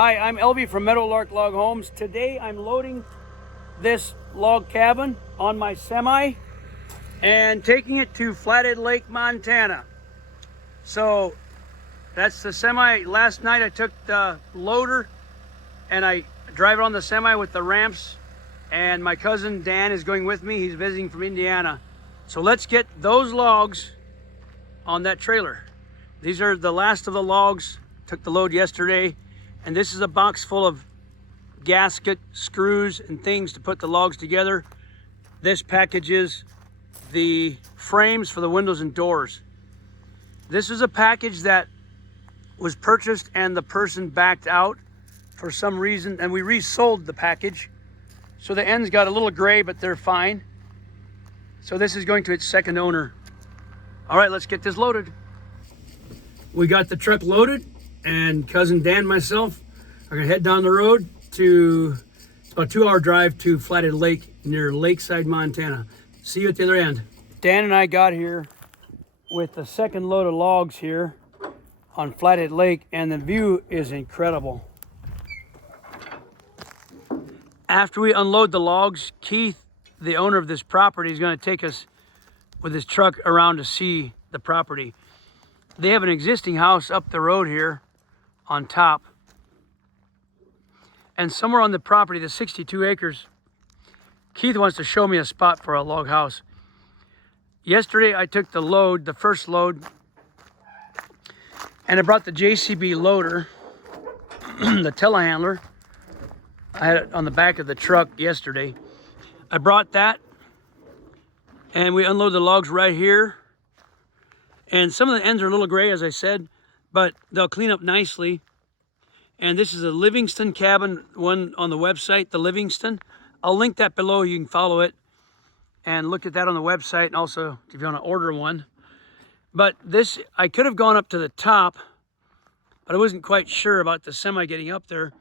Hi, I'm Elvie from Meadowlark Log Homes. Today I'm loading this log cabin on my semi and taking it to Flathead Lake, Montana. So that's the semi. Last night I took the loader and I drive it on the semi with the ramps, and my cousin Dan is going with me. He's visiting from Indiana. So let's get those logs on that trailer. These are the last of the logs. Took the load yesterday. And this is a box full of gasket, screws, and things to put the logs together. This packages the frames for the windows and doors. This is a package that was purchased and the person backed out for some reason, and we resold the package. So the ends got a little gray, but they're fine. So this is going to its second owner. All right, let's get this loaded. We got the truck loaded, and cousin Dan and myself are gonna head down the road to, it's about a 2-hour drive to Flathead Lake near Lakeside, Montana. See you at the other end. Dan and I got here with the second load of logs here on Flathead Lake, and the view is incredible. After we unload the logs, Keith, the owner of this property, is gonna take us with his truck around to see the property. They have an existing house up the road here on top. And somewhere on the property, the 62 acres, Keith wants to show me a spot for a log house. Yesterday, I took the load, the first load, and I brought the JCB loader, the telehandler. I had it on the back of the truck yesterday. I brought that, and we unloaded the logs right here. And some of the ends are a little gray, as I said, but they'll clean up nicely. And this is a Livingston cabin, one on the website, the Livingston. I'll link that below. You can follow it and look at that on the website, and also if you want to order one. But this, I could have gone up to the top, but I wasn't quite sure about the semi getting up there.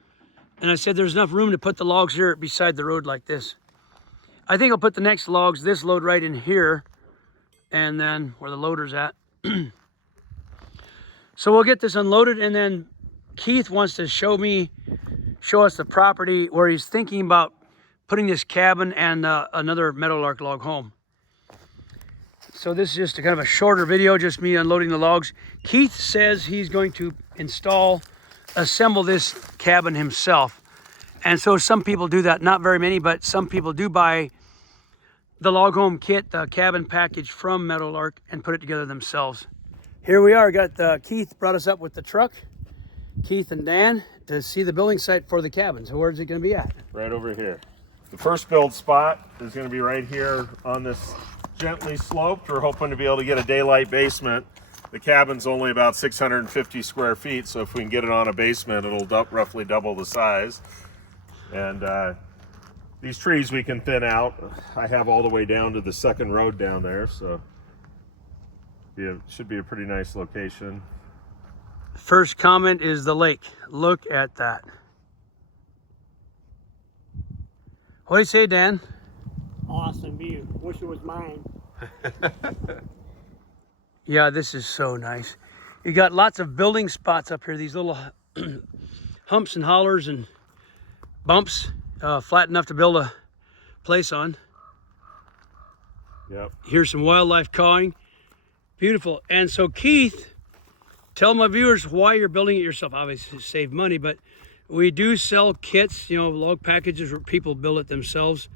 And I said there's enough room to put the logs here beside the road like this. I think I'll put the next logs, this load right in here, and then where the loader's at. So we'll get this unloaded, and then Keith wants to show us the property where he's thinking about putting this cabin and another Meadowlark log home. So this is just a kind of a shorter video, just me unloading the logs. Keith says he's going to assemble this cabin himself. And so some people do that, not very many, but some people do buy the log home kit, the cabin package from Meadowlark, and put it together themselves. Here we are, Keith brought us up with the truck, Keith and Dan, to see the building site for the cabin. So where's it gonna be at? Right over here. The first build spot is gonna be right here on this gently sloped. We're hoping to be able to get a daylight basement. The cabin's only about 650 square feet, so if we can get it on a basement, it'll roughly double the size. And these trees we can thin out. I have all the way down to the second road down there, so it should be a pretty nice location. First comment is the lake. Look at that. What do you say, Dan? Awesome view. Wish it was mine. Yeah, this is so nice. You got lots of building spots up here, these little humps and hollers and bumps, flat enough to build a place on. Yep. Here's some wildlife cawing. Beautiful. And so Keith, tell my viewers why you're building it yourself. Obviously save money, but we do sell kits, log packages where people build it themselves.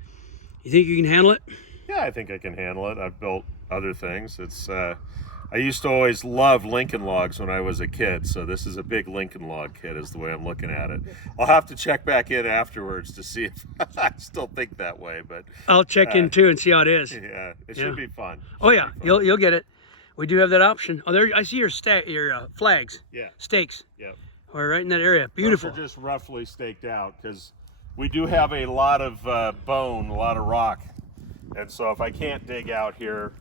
You think you can handle it? Yeah, I think I can handle it. I've built other things. I used to always love Lincoln logs when I was a kid, so this is a big Lincoln log kit is the way I'm looking at it. I'll have to check back in afterwards to see if I still think that way, but I'll check in too and see how it is. Yeah, it should be fun. Oh yeah, you'll get it. We do have that option. Oh, there I see your flags. Yeah. Stakes. Yep. We're right in that area. Beautiful. Those are just roughly staked out because we do have a lot of bone, a lot of rock, and so if I can't dig out here,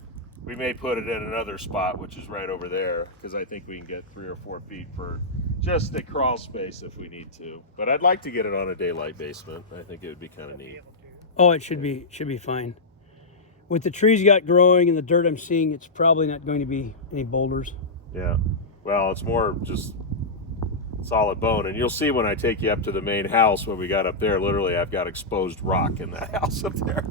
we may put it in another spot, which is right over there, because I think we can get 3 or 4 feet for just a crawl space if we need to. But I'd like to get it on a daylight basement. I think it would be kind of neat. Oh, it should be fine. With the trees you got growing and the dirt I'm seeing, it's probably not going to be any boulders. Yeah. Well, it's more just solid bone. And you'll see when I take you up to the main house, what we got up there, literally I've got exposed rock in that house up there.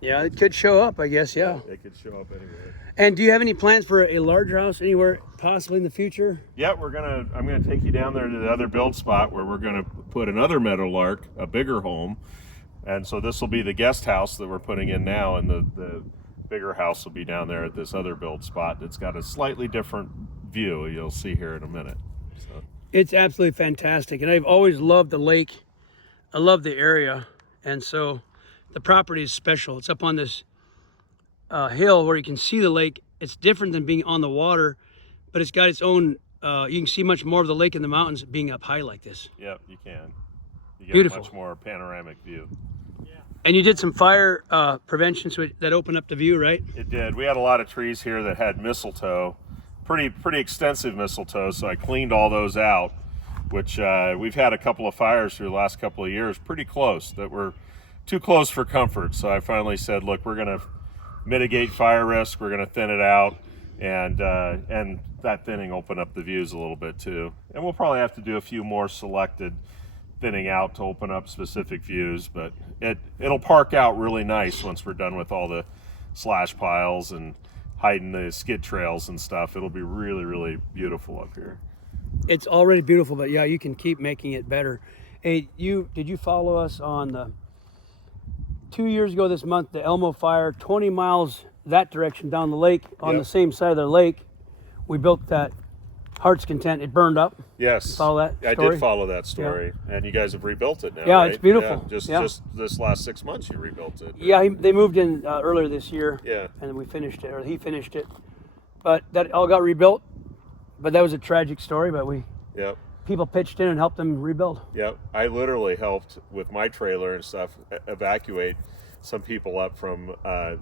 Yeah, it could show up, I guess, yeah. It could show up anywhere. And do you have any plans for a larger house anywhere possibly in the future? Yeah, I'm gonna take you down there to the other build spot where we're gonna put another Meadowlark, a bigger home. And so this will be the guest house that we're putting in now, and the bigger house will be down there at this other build spot. It's got a slightly different view, you'll see here in a minute. So. It's absolutely fantastic, and I've always loved the lake. I love the area, and so the property is special. It's up on this hill where you can see the lake. It's different than being on the water, but it's got its own, you can see much more of the lake in the mountains being up high like this. Yep, you can. You get Beautiful. a much more panoramic view. And you did some fire prevention so that opened up the view, right? It did. We had a lot of trees here that had mistletoe, pretty extensive mistletoe, so I cleaned all those out, which we've had a couple of fires through the last couple of years, pretty close, that were too close for comfort. So I finally said, look, we're going to mitigate fire risk, we're going to thin it out, and that thinning opened up the views a little bit too. And we'll probably have to do a few more selected thinning out to open up specific views, but it'll park out really nice once we're done with all the slash piles and hiding the skid trails and stuff. It'll be really beautiful up here. It's already beautiful, but yeah, you can keep making it better. Hey, did you follow us on the 2 years ago this month, the Elmo fire, 20 miles that direction down the lake on the same side of the lake? We built that Heart's Content. It burned up. Yes. Follow that story? I did follow that story. Yeah. And you guys have rebuilt it now, yeah, right? It's beautiful. Yeah, just this last 6 months you rebuilt it. Yeah, they moved in earlier this year. Yeah. And then we finished it, or he finished it. But that all got rebuilt. But that was a tragic story, but people pitched in and helped them rebuild. Yep. I literally helped with my trailer and stuff evacuate some people up from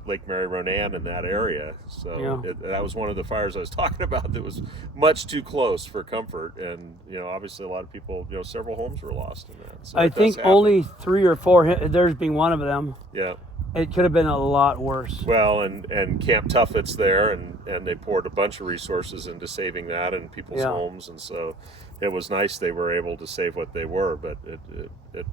Lake Mary Ronan in that area. So that was one of the fires I was talking about that was much too close for comfort. And, obviously a lot of people, several homes were lost in that. So I think only 3 or 4, theirs being one of them. Yeah. It could have been a lot worse. Well, and Camp Tuffet's there, and they poured a bunch of resources into saving that and people's homes. And so it was nice they were able to save what they were. But it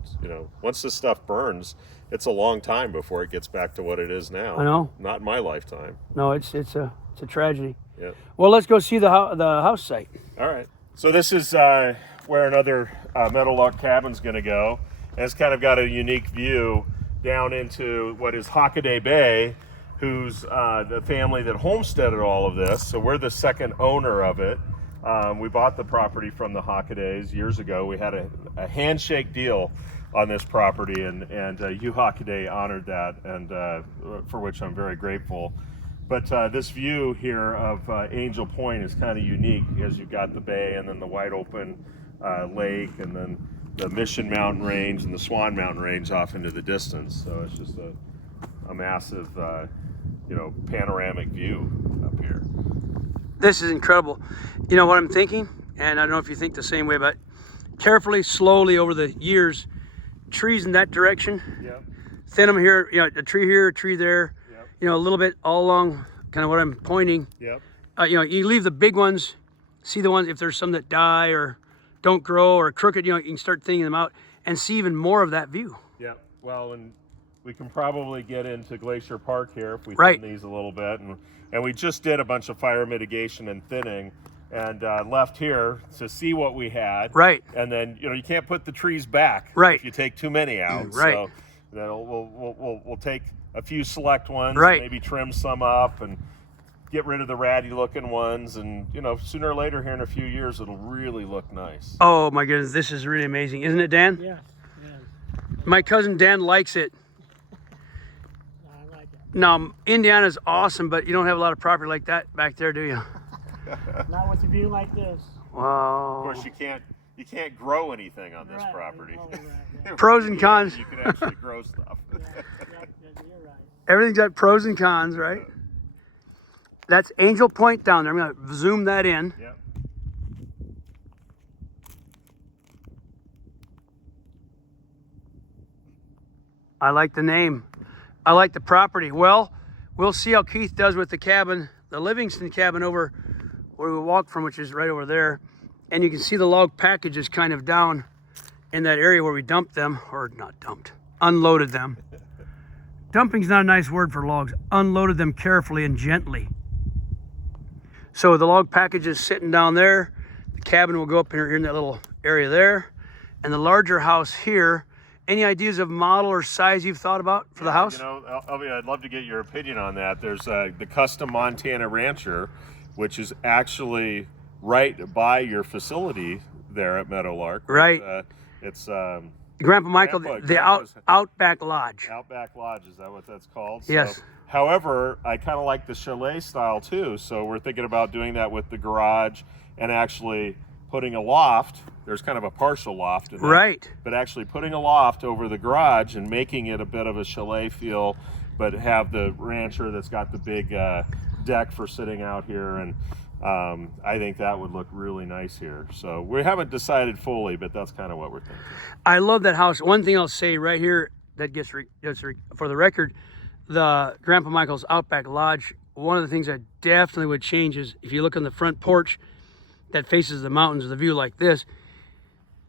once this stuff burns, it's a long time before it gets back to what it is now. I know. Not in my lifetime. No, it's a tragedy. Yeah. Well, let's go see the house site. All right. So this is where another Meadowlark cabin's going to go. And it's kind of got a unique view down into what is Hockaday Bay, who's the family that homesteaded all of this. So we're the second owner of it. We bought the property from the Hockadays years ago. We had a handshake deal on this property, and Hugh Hockaday honored that, and for which I'm very grateful. But this view here of Angel Point is kind of unique, as you've got the bay and then the wide open lake, and then the Mission Mountain Range and the Swan Mountain Range off into the distance. So it's just a massive, panoramic view up here. This is incredible. You know what I'm thinking, and I don't know if you think the same way, but carefully, slowly over the years, trees in that direction, thin them here, a tree here, a tree there, a little bit all along kind of what I'm pointing. You leave the big ones, see the ones, if there's some that die or don't grow or crooked, you can start thinning them out and see even more of that view. Yeah, well, and we can probably get into Glacier Park here if we thin these a little bit. And we just did a bunch of fire mitigation and thinning, and left here to see what we had. Right. And then, you can't put the trees back if you take too many out. Right. So we'll take a few select ones, maybe trim some up and get rid of the ratty looking ones. And, sooner or later here in a few years, it'll really look nice. Oh my goodness, this is really amazing. Isn't it, Dan? Yeah. My cousin Dan likes it. I like it. Now, Indiana's awesome, but you don't have a lot of property like that back there, do you? Not with a view like this. Wow. Of course, you can't grow anything on this property. Pros and cons. You can actually grow stuff. You're right. Everything's got pros and cons, right? That's Angel Point down there. I'm going to zoom that in. Yep. I like the name. I like the property. Well, we'll see how Keith does with the cabin, the Livingston cabin over where we walked from, which is right over there. and you can see the log packages kind of down in that area where we dumped them, or not dumped, unloaded them. Dumping's not a nice word for logs. Unloaded them carefully and gently. So the log package is sitting down there. The cabin will go up here in that little area there. And the larger house here, any ideas of model or size you've thought about for the house? You know, Elvie, I'd love to get your opinion on that. There's the Custom Montana Rancher, which is actually right by your facility there at Meadowlark. Right. It's Grandpa Michael, the Outback Lodge. Outback Lodge, is that what that's called? Yes. So, however, I kind of like the chalet style too, so we're thinking about doing that with the garage and actually putting a loft. There's kind of a partial loft in that, Right. but actually putting a loft over the garage and making it a bit of a chalet feel, but have the rancher that's got the big deck for sitting out here, and I think that would look really nice here. So we haven't decided fully, but that's kind of what we're thinking. I love that house. One thing I'll say right here that gets for the record, the Grandpa Michael's Outback Lodge, one of the things I definitely would change is if you look on the front porch that faces the mountains with a view like this,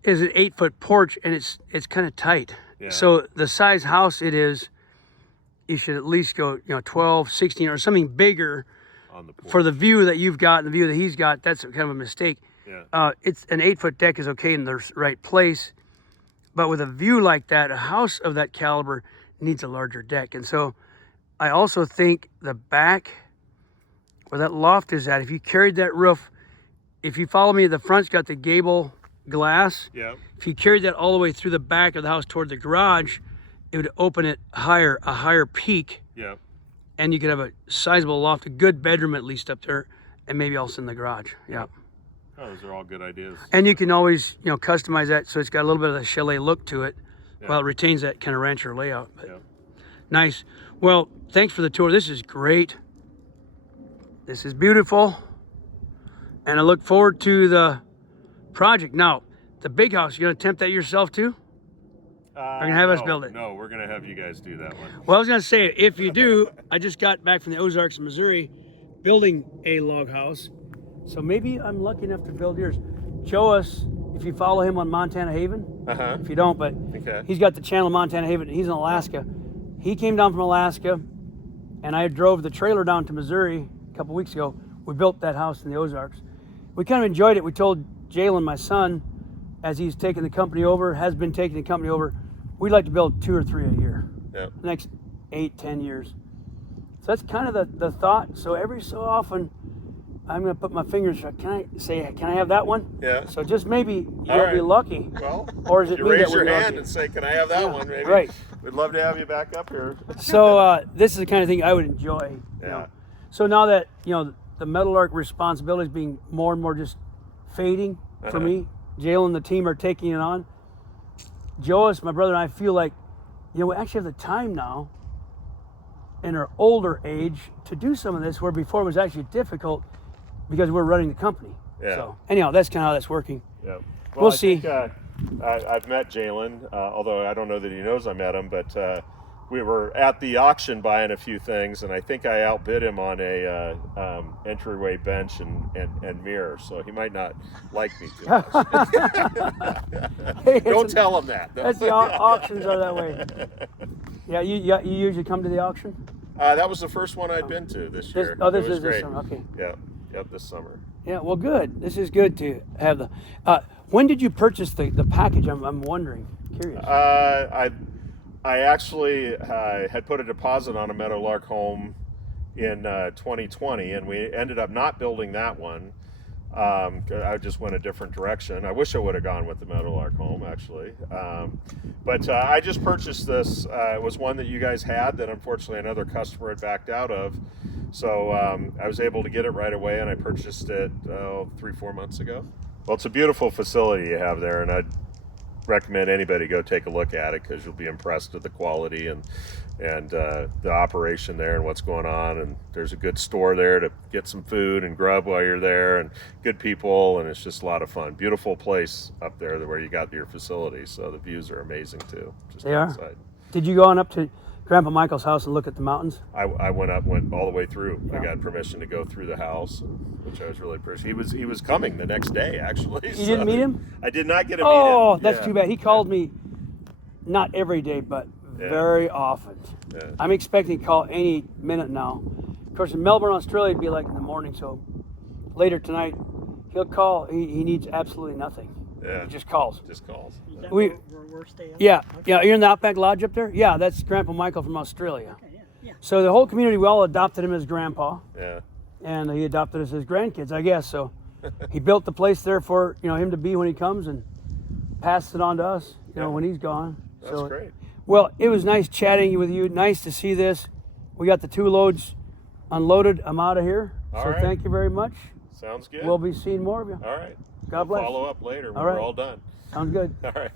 is an 8-foot porch, and it's kind of tight. Yeah. So the size house it is, you should at least go 12, 16 or something bigger On the porch. for the view that you've got and the view that he's got. That's kind of a mistake. Yeah. It's an 8-foot deck is okay in the right place, but with a view like that, a house of that caliber needs a larger deck. And so I also think the back where that loft is at, if you carried that roof, if you follow me, the front's got the gable glass. Yeah. If you carried that all the way through the back of the house toward the garage, it would open it higher, a higher peak, Yeah. and you could have a sizable loft, a good bedroom at least up there, and maybe also in the garage. Yeah. Oh, those are all good ideas. And you can always, customize that so it's got a little bit of the chalet look to it, while it retains that kind of rancher layout. But Yeah. nice. Well, thanks for the tour. This is great. This is beautiful. And I look forward to the project. Now, the big house, you going to attempt that yourself too? Or going to have us build it? No, we're going to have you guys do that one. Well, I was going to say, if you do, I just got back from the Ozarks, Missouri, building a log house. So maybe I'm lucky enough to build yours. Show us, if you follow him on Montana Haven. Uh-huh. If you don't, but Okay. he's got the channel Montana Haven. He's in Alaska. He came down from Alaska, and I drove the trailer down to Missouri a couple weeks ago. We built that house in the Ozarks. We kind of enjoyed it. We told Jalen, my son, as he's taking the company over, has been taking the company over, we'd like to build 2 or 3 a year. Yeah. The next 8, 10 years. So that's kind of the thought. So every so often, I'm going to put my fingers, can I have that one? Yeah. So just maybe you'll right. be lucky. Well, Or is it you me raise that your would be hand lucky? and say, "Can I have that one?" Maybe. Right. We'd love to have you back up here. So this is the kind of thing I would enjoy. Yeah. So now that the Meadowlark responsibility is being more and more just fading for me, Jalen and the team are taking it on. Joas, my brother, and I feel like we actually have the time now in our older age to do some of this, where before it was actually difficult because we're running the company. Yeah. So anyhow, that's kind of how that's working. Yeah. We'll I see. Think, I've met Jalen, although I don't know that he knows I met him, but we were at the auction buying a few things, and I think I outbid him on a entryway bench and mirror, so he might not like me too much. Don't tell him that. That's the auctions are that way. Yeah, you usually come to the auction? That was the first one I'd been to this year. This It was is great. this summer. Okay. Yeah, this summer. Yeah, well, good. This is good to have the. When did you purchase the package? I'm wondering. Curious. I actually had put a deposit on a Meadowlark home in 2020, and we ended up not building that one. I just went a different direction. I wish I would have gone with the Meadowlark home, actually. But I just purchased this. It was one that you guys had that unfortunately another customer had backed out of. So I was able to get it right away, and I purchased it 3-4 months ago. Well, it's a beautiful facility you have there, and I'd recommend anybody go take a look at it because you'll be impressed with the quality and the operation there and what's going on. And there's a good store there to get some food and grub while you're there, and good people, and it's just a lot of fun. Beautiful place up there where you got your facility, so the views are amazing too. Just They are. outside. Did you go on up to Grandpa Michael's house and look at the mountains? I went all the way through. I got permission to go through the house, which I was really appreciative. He was coming the next day, actually. You didn't meet him? I did not get to meet him. Oh, that's Yeah. too bad. He called me not every day, but very often. Yeah. I'm expecting to call any minute now. Of course, in Melbourne, Australia, it'd be like in the morning, so later tonight, he'll call. He needs absolutely nothing. Yeah. He just calls. Just calls. Is that We- where we're staying? Yeah, Okay. yeah. You're in the Outback Lodge up there? Yeah, that's Grandpa Michael from Australia. Okay, yeah. So the whole community, we all adopted him as grandpa, Yeah. and he adopted us as grandkids, I guess. So he built the place there for him to be when he comes, and passed it on to us, when he's gone. That's So, great. well, it was nice chatting with you. Nice to see this. We got the 2 loads unloaded. I'm out of here. All So right. thank you very much. Sounds good. We'll be seeing more of you. All right. God bless. Follow up later when All we're right. all done. Sounds good. All right.